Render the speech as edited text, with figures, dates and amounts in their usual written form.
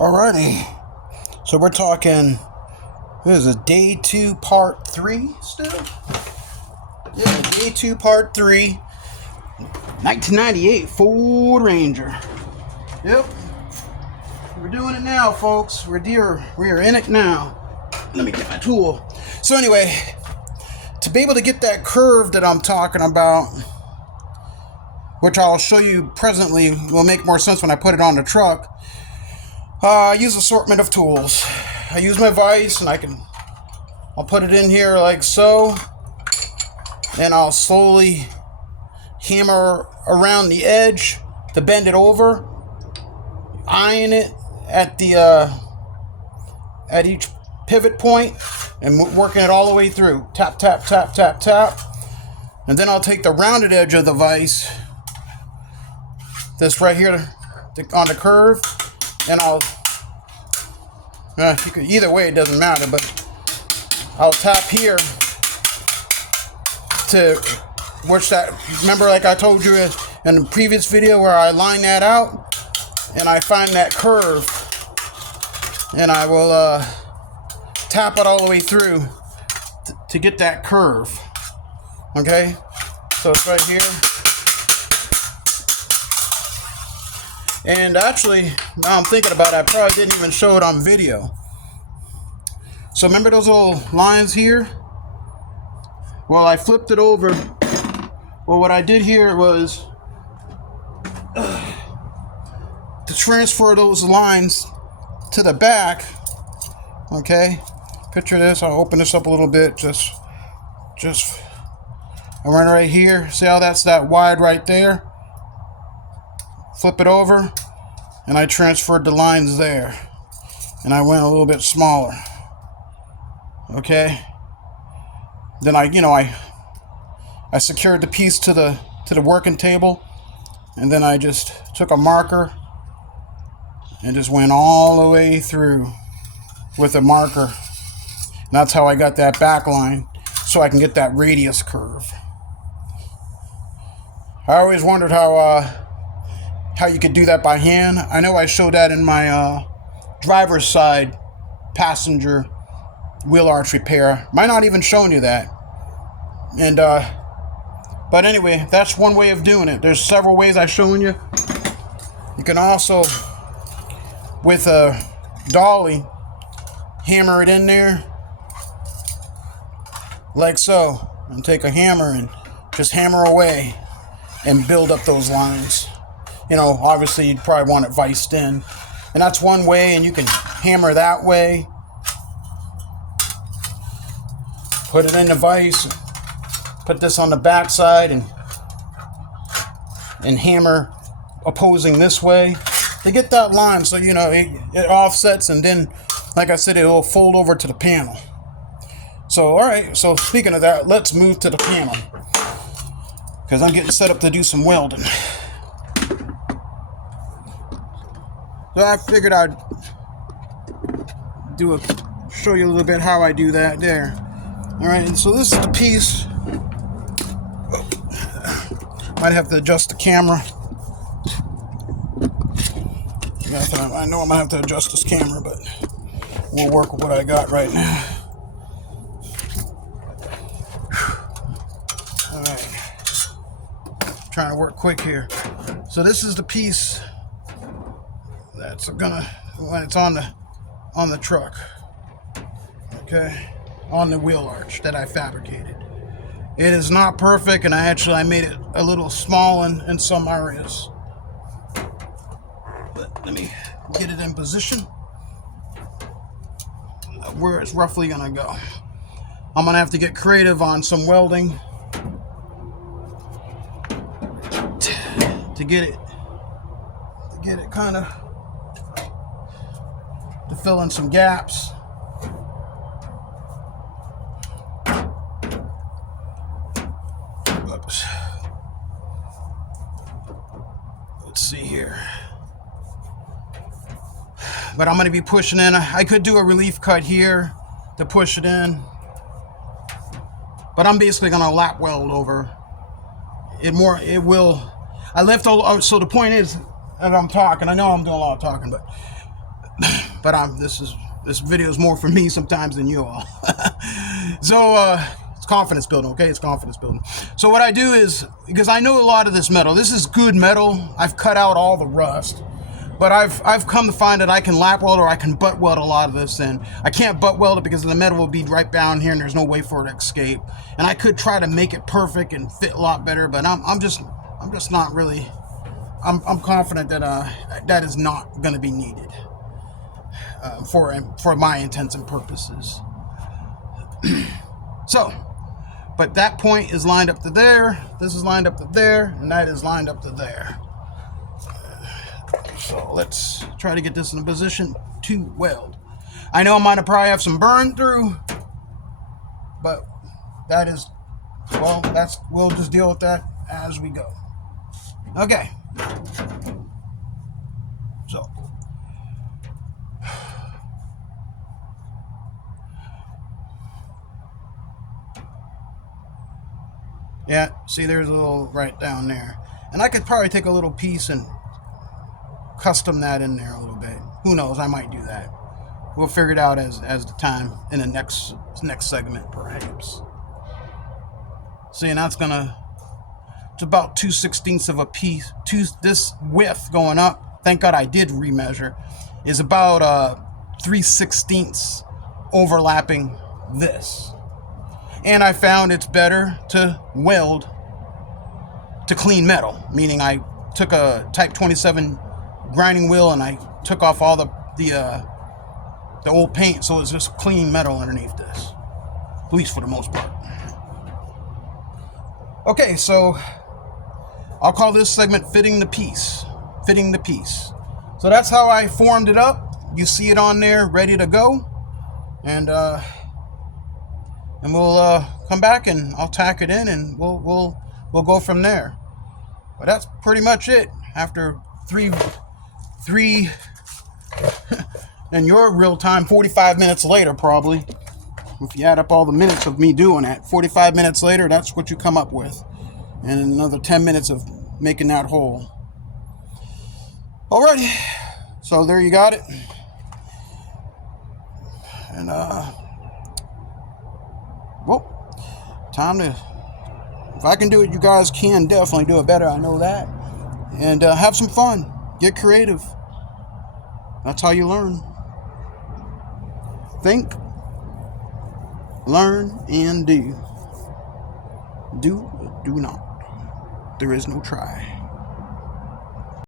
Alrighty, so we're talking, this is day 2 part 3 still? Yeah, day 2 part 3, 1998 Ford Ranger. Yep, we're doing it now, folks. We are in it now. Let me get my tool. So anyway, to be able to get that curve that I'm talking about, which I'll show you presently, will make more sense when I put it on the truck. I use an assortment of tools. I use my vise, and I'll put it in here like so, and I'll slowly hammer around the edge to bend it over, iron it at the at each pivot point, and working it all the way through. Tap, tap, tap, tap, tap, and then I'll take the rounded edge of the vise, this right here on the curve. And either way, it doesn't matter, but I'll tap here to which that, remember, like I told you in the previous video where I line that out and I find that curve, and I will tap it all the way through to get that curve. Okay, so it's right here. And actually, now I'm thinking about it, I probably didn't even show it on video. So remember those little lines here? Well, I flipped it over. Well, what I did here was to transfer those lines to the back. Okay, picture this. I'll open this up a little bit. Just I run right here. See how that's that wide right there? Flip it over, and I transferred the lines there, and I went a little bit smaller. Okay, then I secured the piece to the working table, and then I just took a marker and just went all the way through with a marker, and that's how I got that back line, so I can get that radius curve. I always wondered how you could do that by hand. I know I showed that in my driver's side passenger wheel arch repair. Might not even shown you that. And but anyway, that's one way of doing it. There's several ways I've shown you. You can also, with a dolly, hammer it in there like so, and take a hammer and just hammer away and build up those lines. You know, obviously you'd probably want it viced in, and that's one way, and you can hammer that way. Put it in the vise, put this on the back side, and hammer opposing this way to get that line, so you know it offsets, and then, like I said, it will fold over to the panel. So alright, so speaking of that, let's move to the panel, because I'm getting set up to do some welding. So I figured I'd show you a little bit how I do that there. Alright, and so this is the piece. Might have to adjust the camera. I know I might have to adjust this camera, but we'll work with what I got right now. Alright. Trying to work quick here. So this is the piece that's when it's on the truck, okay, on the wheel arch that I fabricated. It is not perfect, and I made it a little small in some areas, but let me get it in position where it's roughly gonna go. I'm gonna have to get creative on some welding to get it kind of to fill in some gaps. Oops. Let's see here. But I'm going to be pushing in. I could do a relief cut here to push it in, but I'm basically going to lap weld over it more. It will. I left all. So the point is, as I'm talking, I know I'm doing a lot of talking, but But this video is more for me sometimes than you all. So it's confidence building, okay? It's confidence building. So what I do is, because I know a lot of this metal, this is good metal. I've cut out all the rust, but I've come to find that I can lap weld or I can butt weld a lot of this, and I can't butt weld it because the metal will be right down here and there's no way for it to escape. And I could try to make it perfect and fit a lot better, but I'm just not really. I'm confident that that is not going to be needed for my intents and purposes. So, but that point is lined up to there. This is lined up to there, and that is lined up to there. So let's try to get this in a position to weld. I know I might probably have some burn through, but that is, well, we'll just deal with that as we go. Okay. So. Yeah, see there's a little right down there. And I could probably take a little piece and custom that in there a little bit. Who knows, I might do that. We'll figure it out as the time in the next segment perhaps. See, and that's gonna, it's about 2/16 of a piece. This width going up, thank God I did remeasure, is about 3/16 overlapping this. And I found it's better to weld to clean metal, meaning I took a Type 27 grinding wheel and I took off all the old paint, so it's just clean metal underneath this, at least for the most part. Okay, so I'll call this segment fitting the piece. Fitting the piece. So that's how I formed it up. You see it on there, ready to go, and we'll come back and I'll tack it in, and we'll go from there. But that's pretty much it. After three in your real time, 45 minutes later probably. If you add up all the minutes of me doing that, 45 minutes later, that's what you come up with. And another 10 minutes of making that hole. Alrighty, so there you got it. And well, time to, if I can do it, you guys can definitely do it better, I know that. And have some fun, get creative. That's how you learn. Think, learn, and do. Do not. There is no try.